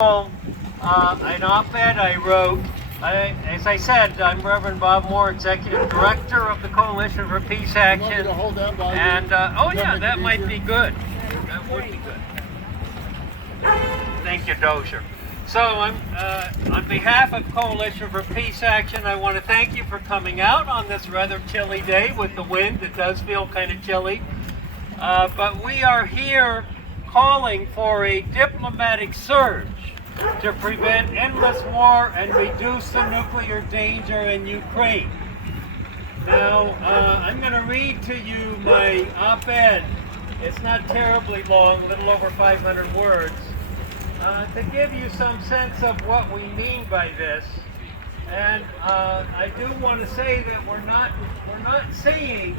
An op-ed I wrote. As I said, I'm Reverend Bob Moore, Executive Director of the Coalition for Peace Action. And, oh yeah, that might be good. That would be good. Thank you, Dozier. So, on behalf of Coalition for Peace Action, I want to thank you for coming out on this rather chilly day with the wind. It does feel kind of chilly. But we are here calling for a diplomatic surge to prevent endless war and reduce the nuclear danger in Ukraine. Now, I'm going to read to you my op-ed. It's not terribly long, a little over 500 words, to give you some sense of what we mean by this. And I do want to say that we're not saying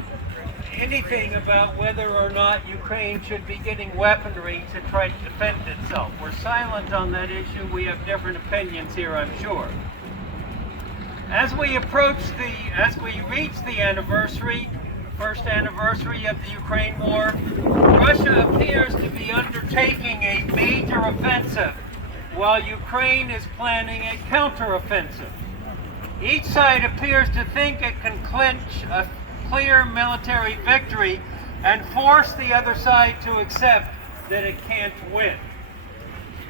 anything about whether or not Ukraine should be getting weaponry to try to defend itself. We're silent on that issue. We have different opinions here, I'm sure. As we reach the first anniversary of the Ukraine war, Russia appears to be undertaking a major offensive while Ukraine is planning a counteroffensive. Each side appears to think it can clinch a clear military victory and force the other side to accept that it can't win.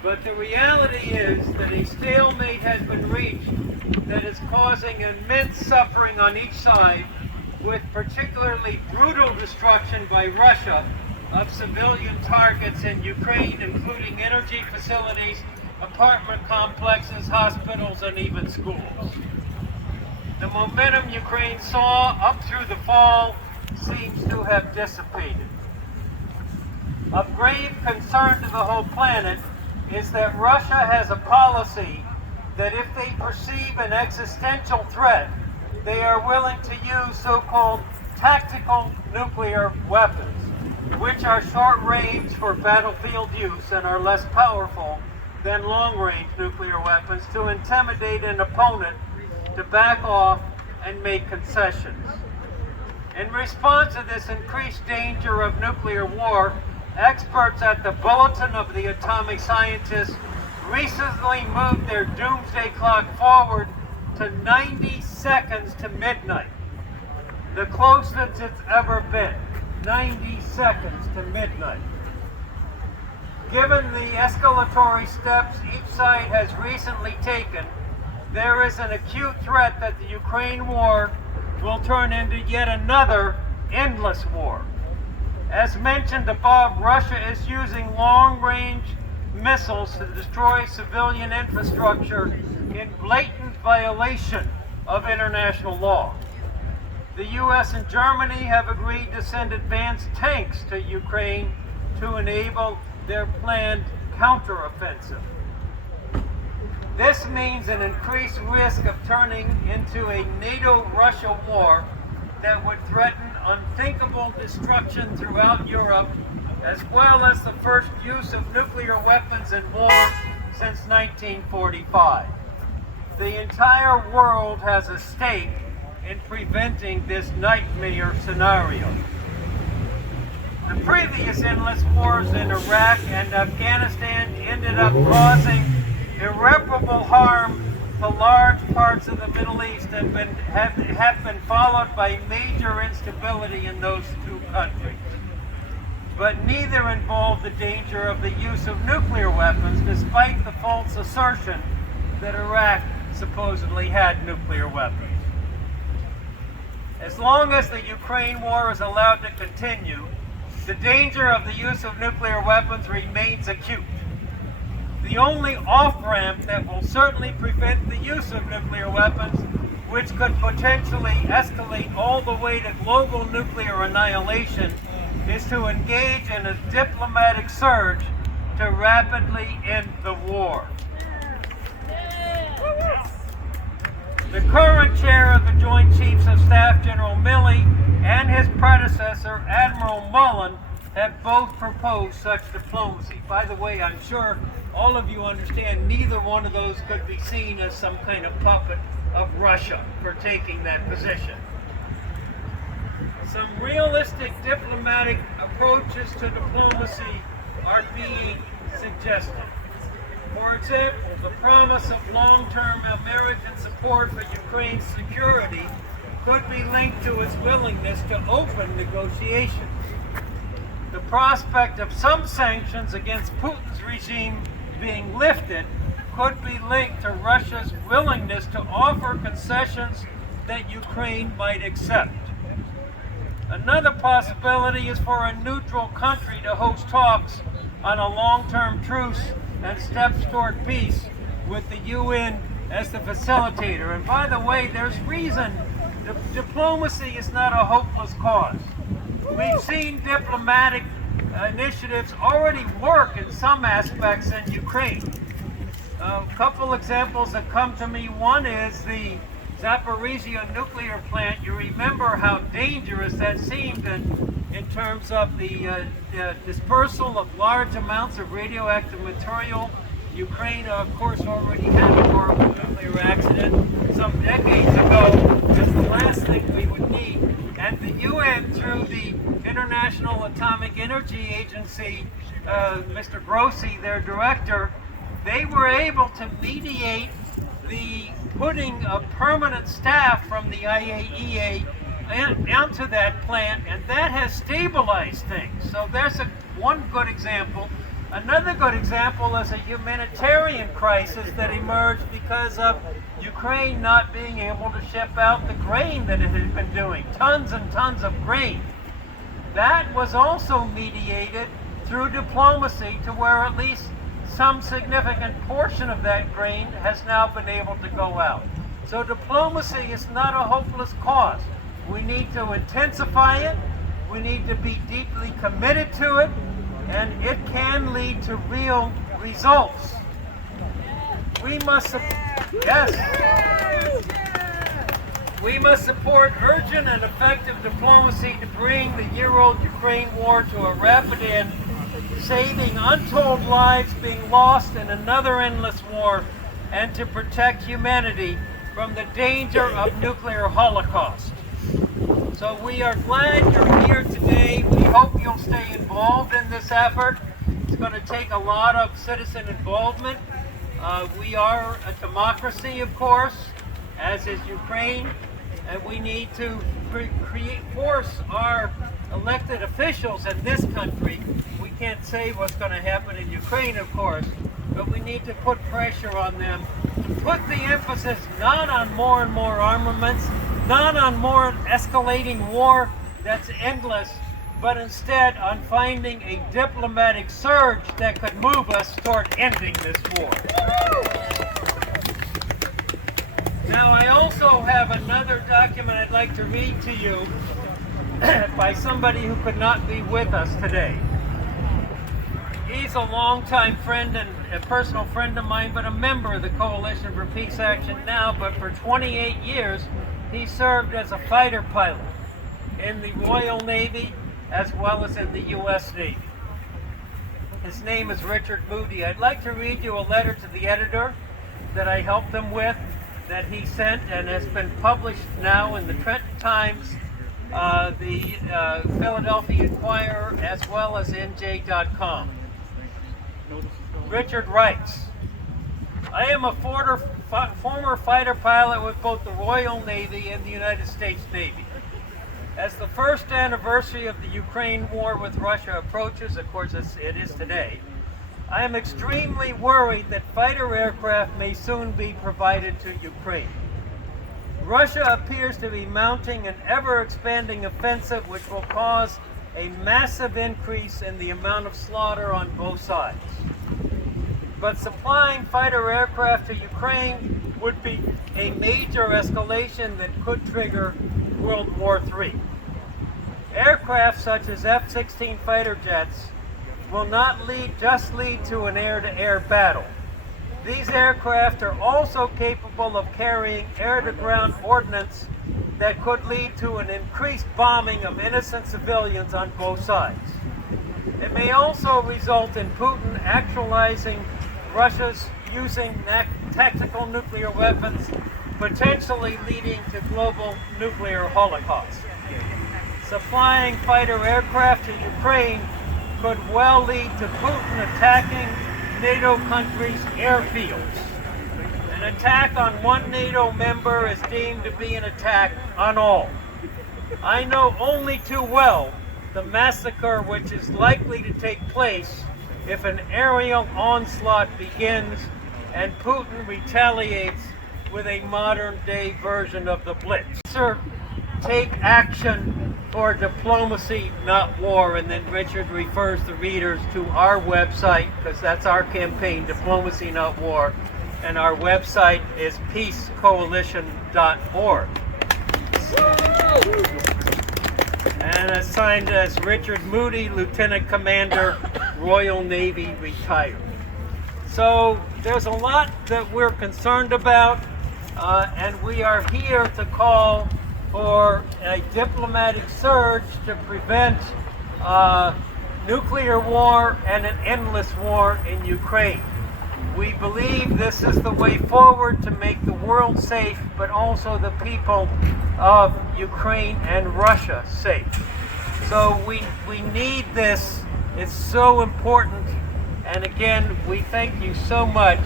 But the reality is that a stalemate has been reached that is causing immense suffering on each side, with particularly brutal destruction by Russia of civilian targets in Ukraine, including energy facilities, apartment complexes, hospitals, and even schools. The momentum Ukraine saw up through the fall seems to have dissipated. Of grave concern to the whole planet is that Russia has a policy that if they perceive an existential threat, they are willing to use so-called tactical nuclear weapons, which are short-range for battlefield use and are less powerful than long-range nuclear weapons, to intimidate an opponent to back off and make concessions. In response to this increased danger of nuclear war, experts at the Bulletin of the Atomic Scientists recently moved their doomsday clock forward to 90 seconds to midnight, the closest it's ever been. 90 seconds to midnight. Given the escalatory steps each side has recently taken, there is an acute threat that the Ukraine war will turn into yet another endless war. As mentioned above, Russia is using long-range missiles to destroy civilian infrastructure in blatant violation of international law. The U.S. and Germany have agreed to send advanced tanks to Ukraine to enable their planned counteroffensive. This means an increased risk of turning into a NATO-Russia war that would threaten unthinkable destruction throughout Europe, as well as the first use of nuclear weapons in war since 1945. The entire world has a stake in preventing this nightmare scenario. The previous endless wars in Iraq and Afghanistan ended up causing irreparable harm to large parts of the Middle East and have been followed by major instability in those two countries. But neither involved the danger of the use of nuclear weapons, despite the false assertion that Iraq supposedly had nuclear weapons. As long as the Ukraine war is allowed to continue, the danger of the use of nuclear weapons remains acute. The only off-ramp that will certainly prevent the use of nuclear weapons, which could potentially escalate all the way to global nuclear annihilation, is to engage in a diplomatic surge to rapidly end the war. The current chair of the Joint Chiefs of Staff, General Milley, and his predecessor, Admiral Mullen, have both proposed such diplomacy. By the way, I'm sure all of you understand neither one of those could be seen as some kind of puppet of Russia for taking that position. Some realistic diplomatic approaches to diplomacy are being suggested. For example, the promise of long-term American support for Ukraine's security could be linked to its willingness to open negotiations. The prospect of some sanctions against Putin's regime being lifted could be linked to Russia's willingness to offer concessions that Ukraine might accept. Another possibility is for a neutral country to host talks on a long-term truce and steps toward peace with the UN as the facilitator. And by the way, there's reason. Diplomacy is not a hopeless cause. We've seen diplomatic initiatives already work in some aspects in Ukraine. A couple examples that come to me. One is the Zaporizhia nuclear plant. You remember how dangerous that seemed in terms of the dispersal of large amounts of radioactive material. Ukraine, of course, already had a horrible nuclear accident some decades ago. That's the last thing we would need. And the UN, through the International Atomic Energy Agency, Mr. Grossi, their director, they were able to mediate the putting of permanent staff from the IAEA onto that plant, and that has stabilized things. So there's one good example. Another good example is a humanitarian crisis that emerged because of Ukraine not being able to ship out the grain that it had been doing, tons and tons of grain. That was also mediated through diplomacy to where at least some significant portion of that grain has now been able to go out. So diplomacy is not a hopeless cause. We need to intensify it. We need to be deeply committed to it, and it can lead to real results. We must, we must support urgent and effective diplomacy to bring the year-old Ukraine war to a rapid end, saving untold lives being lost in another endless war, and to protect humanity from the danger of nuclear holocaust. So we are glad you're here today. We hope you'll stay involved in this effort. It's going to take a lot of citizen involvement. We are a democracy, of course, as is Ukraine, and we need to force our elected officials in this country. We can't say what's going to happen in Ukraine, of course, but we need to put pressure on them to put the emphasis not on more and more armaments, not on more escalating war that's endless, but instead on finding a diplomatic surge that could move us toward ending this war. Now, I also have another document I'd like to read to you by somebody who could not be with us today. He's a longtime friend and a personal friend of mine, but a member of the Coalition for Peace Action now, but for 28 years, he served as a fighter pilot in the Royal Navy as well as in the U.S. Navy. His name is Richard Moody. I'd like to read you a letter to the editor that I helped him with, that he sent and has been published now in the Trenton Times, the Philadelphia Inquirer, as well as NJ.com. Richard writes, I am a former fighter pilot with both the Royal Navy and the United States Navy. As the first anniversary of the Ukraine war with Russia approaches, of course it is today, I am extremely worried that fighter aircraft may soon be provided to Ukraine. Russia appears to be mounting an ever-expanding offensive which will cause a massive increase in the amount of slaughter on both sides. But supplying fighter aircraft to Ukraine would be a major escalation that could trigger World War III. Aircraft such as F-16 fighter jets will not just lead to an air-to-air battle. These aircraft are also capable of carrying air-to-ground ordnance that could lead to an increased bombing of innocent civilians on both sides. It may also result in Putin actualizing Russia's using tactical nuclear weapons, potentially leading to global nuclear holocaust. Supplying fighter aircraft to Ukraine could well lead to Putin attacking NATO countries' airfields. An attack on one NATO member is deemed to be an attack on all. I know only too well the massacre which is likely to take place if an aerial onslaught begins and Putin retaliates with a modern-day version of the Blitz. Sir, take action for diplomacy, not war. And then Richard refers the readers to our website, because that's our campaign, Diplomacy, Not War. And our website is peacecoalition.org. And assigned as Richard Moody, Lieutenant Commander, Royal Navy, retired. So there's a lot that we're concerned about, and we are here to call for a diplomatic surge to prevent nuclear war and an endless war in Ukraine. We believe this is the way forward to make the world safe, but also the people of Ukraine and Russia safe. So we need this. It's so important. And again, we thank you so much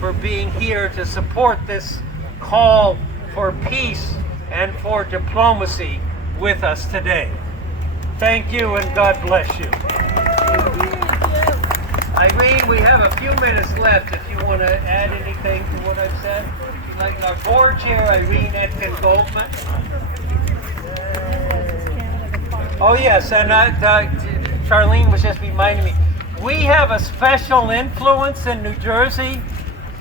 for being here to support this call for peace and for diplomacy with us today. Thank you, and God bless you. Irene, we have a few minutes left if you want to add anything to what I've said. Like our board chair, Irene Etkin-Goldman. Oh yes, and Charlene was just reminding me, we have a special influence in New Jersey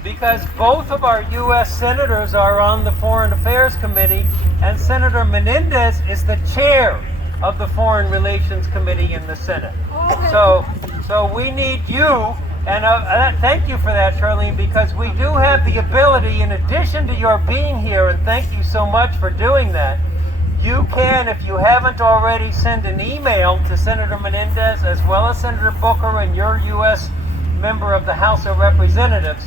because both of our U.S. senators are on the Foreign Affairs Committee, and Senator Menendez is the chair of the Foreign Relations Committee in the Senate. So we need you, and thank you for that, Charlene, because we do have the ability, in addition to your being here, and thank you so much for doing that, you can, if you haven't already, send an email to Senator Menendez as well as Senator Booker and your U.S. member of the House of Representatives.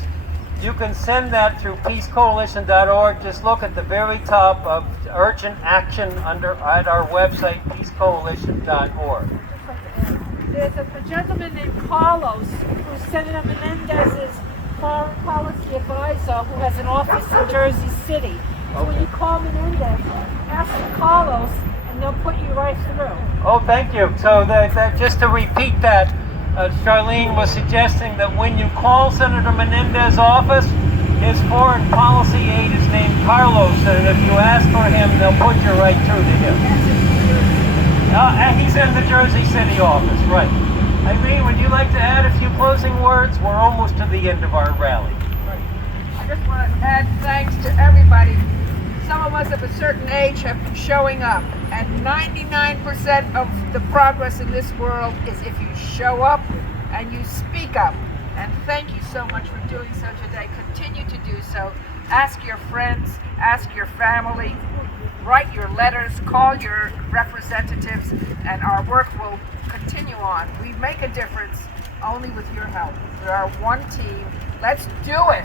You can send that through peacecoalition.org. Just look at the very top of urgent action at our website, peacecoalition.org. There's a gentleman named Carlos who's Senator Menendez's foreign policy advisor who has an office in Jersey City. So when you call Menendez, ask Carlos and they'll put you right through. Oh, thank you. So just to repeat that, Charlene was suggesting that when you call Senator Menendez's office, his foreign policy aide is named Carlos, and if you ask for him, they'll put you right through to him. And he's in the Jersey City office, right. Irene, would you like to add a few closing words? We're almost to the end of our rally. I just want to add thanks to everybody. Some of us of a certain age have been showing up, and 99% of the progress in this world is if you show up and you speak up. And thank you so much for doing so today. Continue to do so. Ask your friends, ask your family, write your letters, call your representatives, and our work will continue on. We make a difference only with your help. We are one team. Let's do it.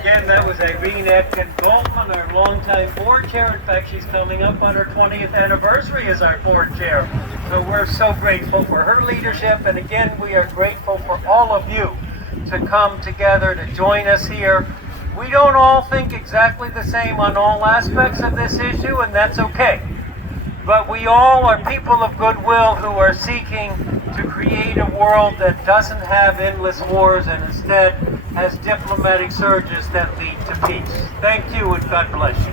Again, that was Irene Etkin-Goldman, our longtime board chair. In fact, she's coming up on her 20th anniversary as our board chair. So we're so grateful for her leadership. And again, we are grateful for all of you to come together to join us here. We don't all think exactly the same on all aspects of this issue, and that's okay. But we all are people of goodwill who are seeking to create a world that doesn't have endless wars and instead has diplomatic surges that lead to peace. Thank you, and God bless you.